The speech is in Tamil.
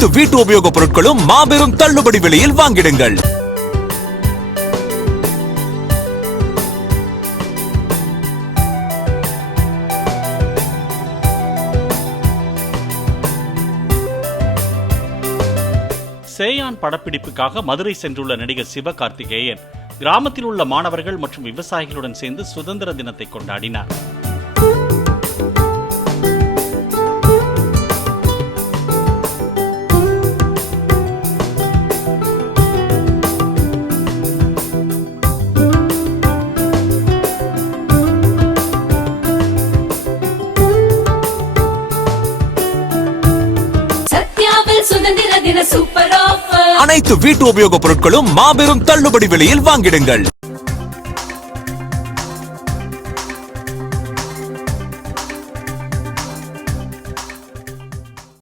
அனைத்து வீட்டு உபயோகப் பொருட்களும் மாபெரும் தள்ளுபடி விலையில் வாங்கிடுங்கள். சேயான் படப்பிடிப்புக்காக மதுரை சென்றுள்ள நடிகர் சிவகார்த்திகேயன் கிராமத்தில் உள்ள மாணவர்கள் மற்றும் விவசாயிகளுடன் சேர்ந்து சுதந்திர தினத்தை கொண்டாடினார். அனைத்து வீட்டு உபயோகப் பொருட்களும் மாபெரும் தள்ளுபடி விலையில் வாங்கிடுங்கள்.